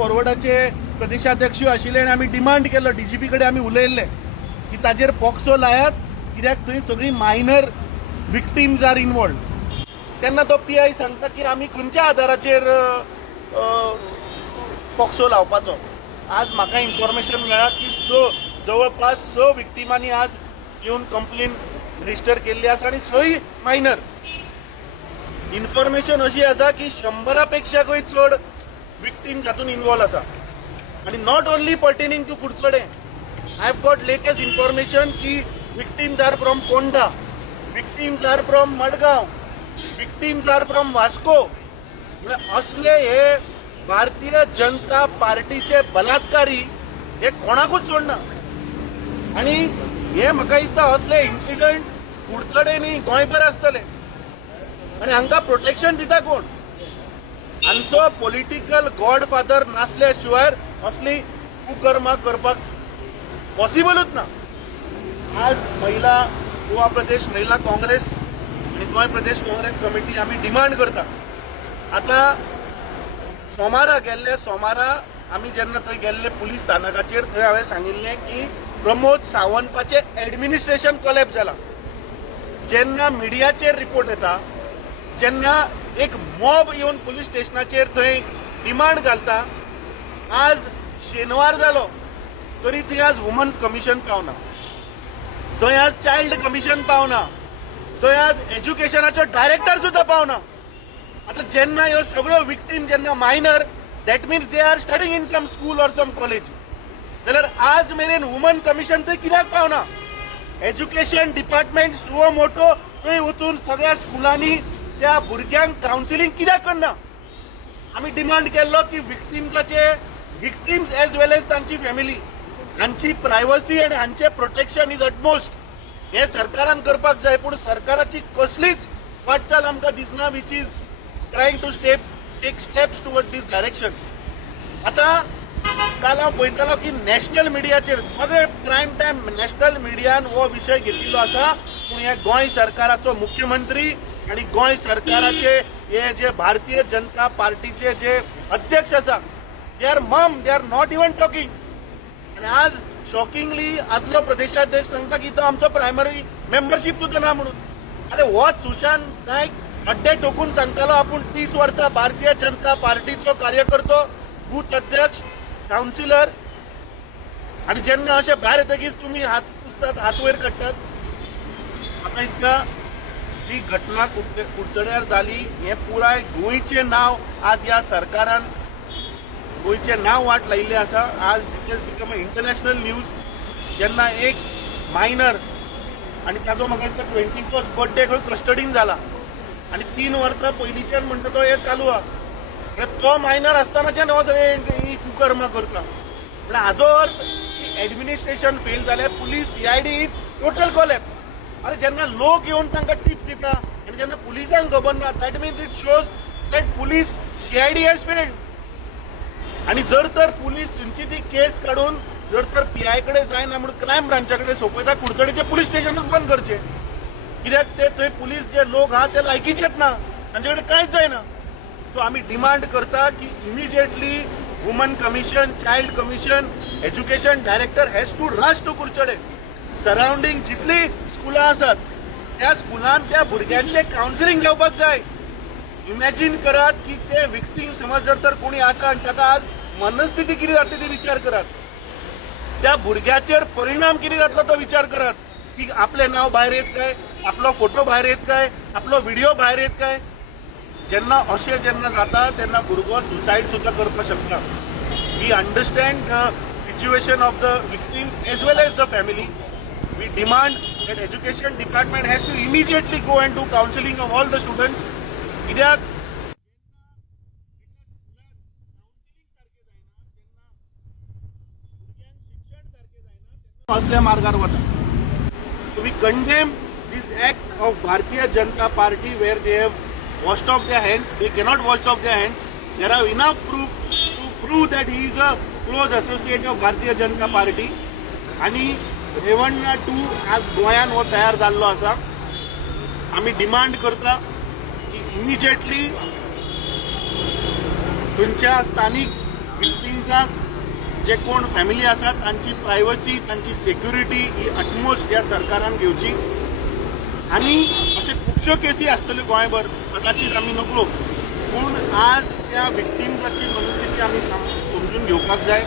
फॉरवर्डाचे प्रदेशाध्यक्ष आशिल्ले आनी आमी डिमांड केलो डीजीपी कडेन आमी उलयल्ले की ताजेर पॉक्सो लायात कित्याक थंय सगळीं मायनर विक्टिम्स आर इनवॉल्ड. तेन्ना तो PI सांगता की आमी खंयच्या आदाराचेर पॉक्सो लावपाचो. आज म्हाका इन्फॉर्मेशन मेळ्ळा की जवळपास 6 विक्टिमांनी आज येवन कंप्लेन रजिस्टर केल्ली आसा आनी 6 मायनर. इन्फॉर्मेशन अशी आसा की 100पेक्षाय चड विक्टिम्स हातून इन्वॉल्व आसा आनी नॉट ओन्ली पर्टेनिंग टू कुडचडे. I have got latest information की victims are from Ponda, victims are from Madgaon, victims are from Vasco. असले हे भारतीय जनता पार्टीचे बलात्कारी हे कोणाकूच सोडना. आनी हे म्हाका दिसता असले इन्सिडंट कुडचडे न्ही गोंयभर आसतले आनी हांकां प्रोटेक्शन दिता कोण? हांचो पॉलिटिकल गॉडफादर नासल्या शिवाय असली कुकर्मां करपाक पॉसिबलूच ना. आज गोवा प्रदेश महिला काँग्रेस आणि गोंय प्रदेश काँग्रेस कमिटी आमी डिमांड करता. आता सोमारा आमी जेन्ना थंय गेल्ले पुलीस स्थानकाचेर थंय हांवें सांगिल्लें की प्रमोद सावंताचें एडमिनिस्ट्रेशन कोलॅप्स जाला. जेन्ना मिडियाचेर रिपोर्ट येता, जेन्ना एक मॉब येवन पुलीस स्टेशनाचेर थंय डिमांड घालता, आज शेनवार जालो तरी थंय आज वुमन्स कमिशन पावना, थंय आज चायल्ड कमिशन पावना, थंय आज एज्युकेशनाचो डायरेक्टर सुद्धा पावना. आता जेन्ना ह्यो सगळ्यो विक्टीम जेन्ना minor, that means they are studying in some school or some college, जाल्यार आज मेरेन वुमन कमिशन थंय कित्याक पावना? एज्युकेशन डिपार्टमेंट सुओ मोटो थंय वचून सगळ्या स्कुलांनी त्या भुरग्यांक कावन्सिलींग कित्याक करना? आमी डिमांड केल्लो की विक्टिम्स एज वेल एज तांची फॅमिली हांची प्रायवसी आनी हांचे प्रोटेक्शन इज अटमोस्ट. हे सरकारान करपाक जाय, पूण सरकाराची कसलीच वाटचाल आमकां दिसना which is trying to take steps toward this direction. आता काल हांव पळयतालो की नॅशनल मिडियाचेर सगळे प्रायम टायम नॅशनल मिडियान हो विशय घेतिल्लो आसा, पूण हे गोंय सरकाराचो मुख्यमंत्री आणि गोंय सरकाराचे हे जे भारतीय जनता पार्टीचे जे अध्यक्ष आसा they are not even talking. आणि आज शॉकिंगली आदलो प्रदेशाध्यक्ष सांगता की तो आमचो प्रायमरी मेंबरशीप सुद्धा ना म्हणून. अरे होच सुशांत नायक अड्डे ठोकून सांगतालो आपूण 30 वर्सां भारतीय जनता पार्टीचो कार्यकर्तो, बूथ अध्यक्ष, कावन्सिलर, आणि जेन्ना अशें भायर येतकीच तुमी हात पुसतात, हात वयर काडटात. म्हाका दिसता जी घटना कुडचड्यार जाली हे पुराय गोंयचें नांव आज ह्या सरकारान गोंयचें नांव वाट लायिल्लें आसा. आज this is become a international news. जेन्ना एक मायनर आनी ताजो म्हाका दिसता 21st बर्थडे खंय कस्टडीन जाला आनी 3 वर्सां पयलींच्यान म्हणटा तो हे चालू आहा. तो मायनर आसतनाच्यान हो सगळे ही कुकर्मां करता. म्हळ्यार हाजो अर्थ एडमिनिस्ट्रेशन फेल जालें, police CID is total collapse. अरे जेन्ना लोक येवन तांकां टिप्स दिता आनी जेन्ना पुलिसांक खबर ना, that means it shows that police CID has failed. आणि जर तर पुलीस तुमची ती केस काढून जर तर PI कडेन जायना म्हणून क्रायम ब्रांचा कडेन सोपयता, कुडचडेचे पुलीस स्टेशनूच बंद करचे. कित्याक ते थंय पुलीस जे लोक आहा ते लायकीचेच ना, तांचे कडेन कांयच जायना. सो आमी डिमांड करता की immediately woman commission, child commission, education director has to rush to Kudchade. Surrounding जितली स्कुलां आसात त्या स्कुलांत त्या भुरग्यांचे कावन्सिलींग जावपाक जाय. इमॅजिन करात की ते विक्टीम समज जर तर कोणी आसा आनी ताका आज मनस्थिती कितें जातली ती विचार करात. त्या भुरग्याचेर परिणाम कितें जातलो तो विचार करात. की आपले नाव भायर येत काय, आपलो फोटो भायर येत काय, आपलो व्हिडिओ भायर येत काय. जेन्ना अशें जेन्ना जाता तेन्ना भुरगो सुसायड सुद्धा करपाक शकता. We understand the situation of the victim as well as the family. We demand that education department has to immediately go and do counseling of all the students. कित्याक असल्या मार्गार वता. So we condemn this act of Bharatiya Janata Party where they have washed off their hands. They cannot wash off their hands. There are enough proof to prove that he is a close associate of Bharatiya Janata Party. आणि रेवण्णा 2 आज गोंयान हो तयार जाल्लो आसा. आमी demand करता की इमिजिएटली थंयच्या स्थानिक विक्टीम लोकांक जे कोण फॅमिली आसात तांची प्रायवसी तांची सेक्युरिटी ही अटमोस्ट ह्या सरकारान घेवची आनी अशे खुबश्यो केसी आसतल्यो गोंयभर कदाचित आमी नकळो पूण आज त्या विक्टीम्साची मनस्थिती आमी समजून घेवपाक जाय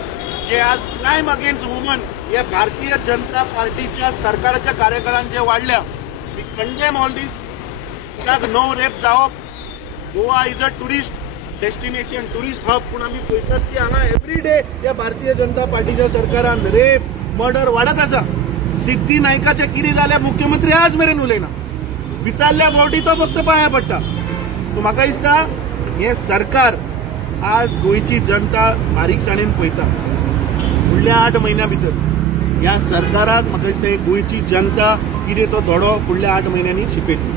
जे आज क्रायम अगेन्स्ट वुमन हे भारतीय जनता पार्टीच्या सरकाराच्या कार्यकाळात जे वाडल्या we condemn all these no rape जावप Goa is a tourist destination tourist hub पूण आमी पळयतात की हांगा एवरी डे त्या भारतीय जनता पार्टीच्या सरकारान रेप मर्डर वाडत आसा सिद्धी नायकाचे कितें जाल्यार मुख्यमंत्री आज मेरेन उलयना विचारल्या फावटी तो फक्त पांया पडटा सो म्हाका दिसता हे सरकार आज गोंयची जनता बारीकसाणेन पळयता फुडल्या 8 म्हयन्या भितर ह्या सरकाराक म्हाका दिसता गोंयची जनता कितें तो धडो फुडल्या 8 म्हयन्यांनी शिकयतली.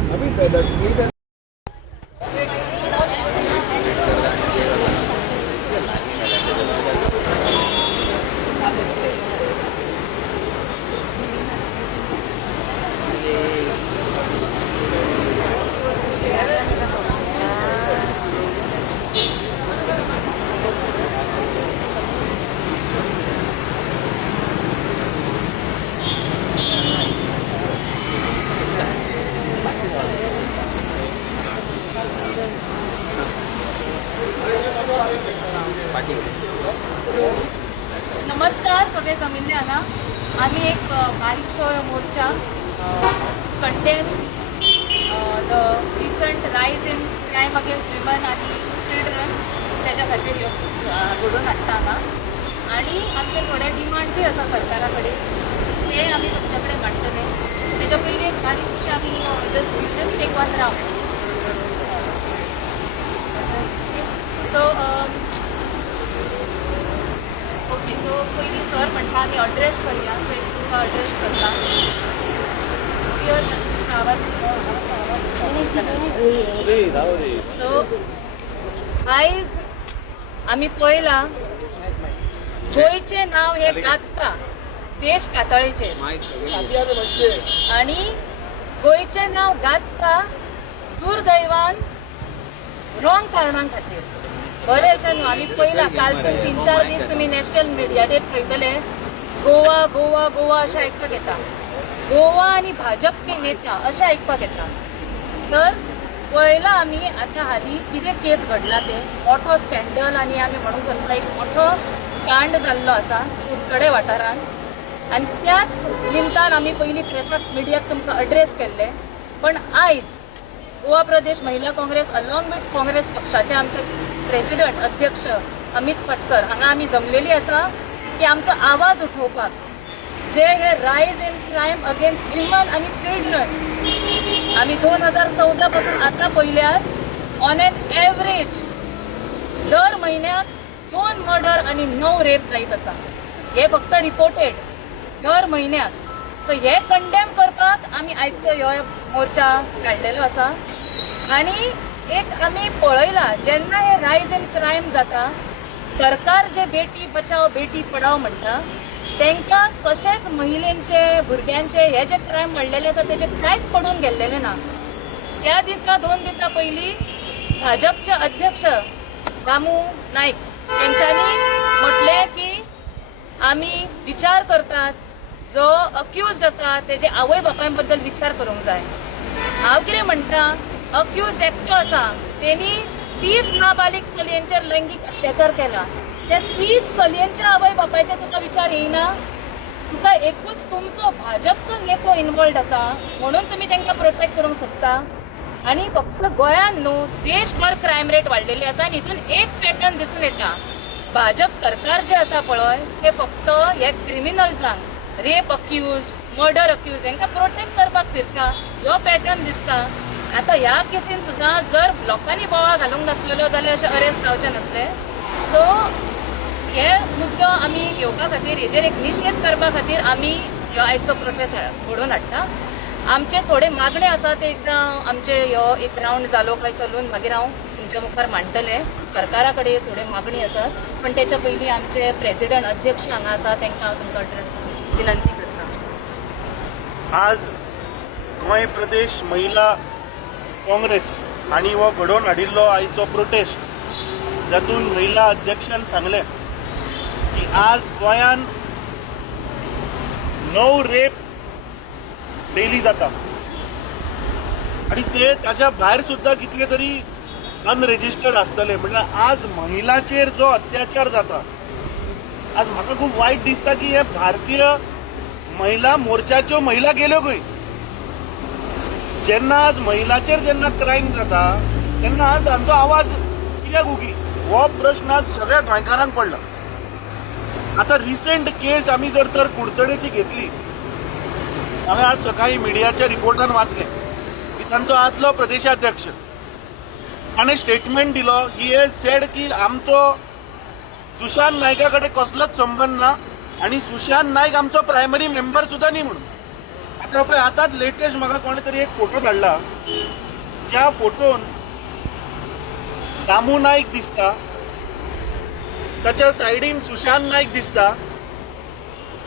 नमस्कार सगळे जमिल्ले हांगा आमी एक बारीकसो मोर्चा कंडेम द रिसंट रायज इन क्रायम अगेन्स्ट विमन आनी चिल्ड्रन तेज्या खातीर घडोवन हाडटा हांगा आनी आमचे थोडे डिमांड्सूय आसा सरकारा कडेन ते आमी तुमचे कडेन मांडटले तेज्या पयलीं एक बारीकशें आमी just take one round so okay so पयलीं सर म्हणटा आमी अड्रेस करुया सो एक तुमकां अड्रेस करता सो आयज आमी पळयलां गोंयचें नांव हें गाजता देश पातळीचेर आनी गोंयचें नांव गाजता दुर्दैवान रॉंग कारणां खातीर बरें अशें न्हू आमी पळयलां कालसून 3-4 दीस तुमी नॅशनल मिडियाचेर पळयतले गोवा गोवा गोवा अशें आयकपाक येता गोवा आनी भाजप के नेता अशें आयकपाक येता तर पळयलां आमी आतां हालीं कितें केस घडला ते मोठो स्कॅन्डल आनी आमी म्हणूंक शकता एक मोठो कांड जाल्लो आसा कुडचडे वाठारांत आनी त्याच निमतान आमी पयलीं प्रेसाक मिडियाक तुमकां अड्रेस केल्ले पण आयज गोवा प्रदेश महिला काँग्रेस अलॉंग विथ काँग्रेस पक्षाचे आमचे प्रेसिडंट अध्यक्ष अमित पटकर हांगा आमी जमलेली आसा की आमचो आवाज उठोवपाक जे हे रायज इन क्रायम अगेन्स्ट विमन आनी चिल्ड्रन आमी 2014 पासून आतां पळयल्यार ऑन एन एवरेज दर म्हयन्याक 2 मर्डर आनी 9 रेप जायत आसा हे फक्त रिपोर्टेड दर म्हयन्याक सो हे कंडेम करपाक आमी आयचो ह्यो मोर्चा काडलेलो आसा आनी एक आमी पळयलां जेन्ना हे रायज इन क्रायम जाता सरकार जे बेटी बचाव बेटी पढाव म्हणटा तांकां कशेंच महिलेंचे भुरग्यांचे हे जे क्रायम घडलेले आसा तेजे कांयच पडून गेल्लेले ना त्या दिसा 2 दिसा पयलीं भाजपचे अध्यक्ष दामू नायक तेंच्यांनी म्हटलें की आमी विचार करतात जो अक्युज्ड आसा तेजे आवय बापाय बद्दल विचार करूंक जाय हांव कितें म्हणटा अक्युज्ड एकटो आसा तेणी 30 नाबालिग चलयांचेर लैंगीक अत्याचार केला त्या 30 चलयांच्या आवय बापायचे तुका विचार येयना तुका एकूच तुमचो भाजपचो नेतो इन्वॉल्ड आसा म्हणून तुमी तांकां प्रोटेक्ट करूंक शकता आनी फक्त गोंयांत न्हू देशभर क्रायम रेट वाडलेली आसा आनी हितून एक पॅटर्न दिसून येता भाजप सरकार जे आसा पळय ते फक्त हे क्रिमिनल्सांक रेप अक्युज्ड मर्डर अक्युज्ड हांकां प्रोटेक्ट करपाक फिरता ह्यो पॅटर्न दिसता आता ह्या केसीन सुद्दां जर लोकांनी बोवाळ घालूंक नासलेलो जाल्यार अशें अरेस्ट जावचें नासले सो हे मुद्दो आमी घेवपा खातीर हेजेर एक निशेध करपा खातीर आमी ह्यो आयचो प्रोटेस्ट घडोवन हाडटा आमचे थोडे मागणे आसा ते एकदां आमचे ह्यो एक रावंड जालो काय चलून मागीर हांव तुमच्या मुखार मांडटलें सरकारा कडेन थोडे मागणी आसात पण तेच्या पयलीं आमचे प्रेसिडंट अध्यक्ष हांगा आसा तांकां हांव तुमकां अड्रेस विनंती करता आज गोंय प्रदेश महिला काँग्रेस हांणी हो घडोवन हाडिल्लो आयचो प्रोटेस्ट जातून महिला अध्यक्षान सांगलें की आज गोंयान 9 रेप डेली जाता आणि ते ताच्या भायर सुद्धा कितले तरी अनरेजिस्टर्ड आसतले. म्हटल्यार आज महिलाचेर जो अत्याचार जाता, आज म्हाका खूब वायट दिसता की हे भारतीय महिला मोर्चाच्यो महिला गेल्यो खंय. जेन्ना आज महिलाचेर जेन्ना क्रायम जाता तेन्ना आज आमचो आवाज कित्याक उगी, हो प्रश्न आज सगळ्या गोंयकारांक पडला. आता रिसेंट केस आमी जर तर कुडचडेची घेतली, हांवें आज सकाळी मिडियाच्या रिपोर्टान वाचलें की तांचो आदलो प्रदेशाध्यक्ष ताणें स्टेटमेंट दिलो. ही हे सेड की आमचो सुशांत नायका कडेन कसलोच संबंध ना आणि सुशांत नायक आमचो प्रायमरी मेंबर सुद्धा न्ही म्हणून. आता पळय आतांच लेटेस्ट म्हाका कोणे तरी एक फोटो धाडला, ज्या फोटोन दामू नायक दिसता, ताच्या सायडीन सुशांत नायक दिसता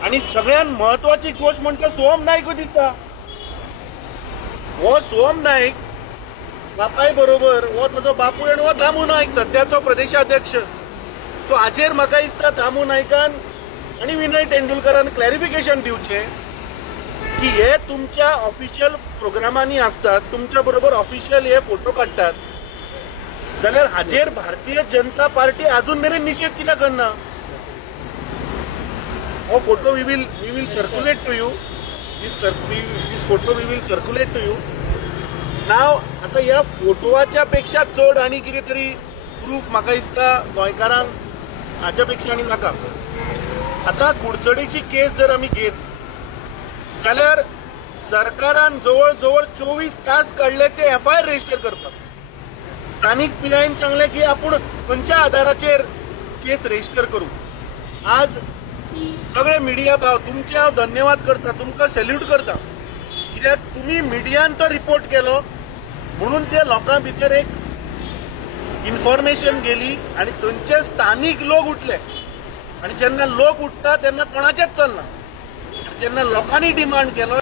आणि सगळ्यात महत्वाची गोष्ट म्हणजे सोहम नायकूय दिसता. हो सोहम नायक बापाय बरोबर, हो ताचो बापूय आणि हो दामू नायक सध्याचो प्रदेशाध्यक्ष. सो हाजेर म्हाका दिसता दामू नायकान आणि विनय तेंडुलकरान क्लॅरिफिकेशन दिवचें की हे तुमच्या ऑफिशियल प्रोग्रामांनी असतात, तुमच्या बरोबर ऑफिशियल हे फोटो काढतात, जाल्यार हाजेर भारतीय जनता पार्टी अजून मेरेन निषेध कित्याक करना. हो photo we will circulate to you, this photo we will circulate to you नाव. आता ह्या फोटोवाच्या पेक्षा चड आनी कितें तरी प्रूफ म्हाका दिसता गोंयकारांक हाच्या पेक्षा आनी नाका. आता कुडचडेची केस जर आमी घेत जाल्यार सरकारान जवळ जवळ 24 तास काडले ते FIR रजिस्टर करपाक. स्थानिक पिरायेन सांगले की आपूण खंयच्या आधाराचेर केस रजिस्टर करू. आज सगळे मिडिया भाव तुमचे हांव धन्यवाद करता, तुमकां सॅल्यूट करता, कित्याक तुमी मिडियान तो रिपोर्ट केलो म्हणून त्या लोकां भितर एक इन्फॉर्मेशन गेली आणि थंयचे स्थानिक लोक उठले. आणि जेन्ना लोक उठता तेन्ना कोणाचेच चलना. जेन्ना लोकांनी डिमांड केलो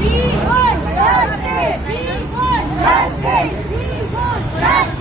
We want justice! We want justice! We want justice!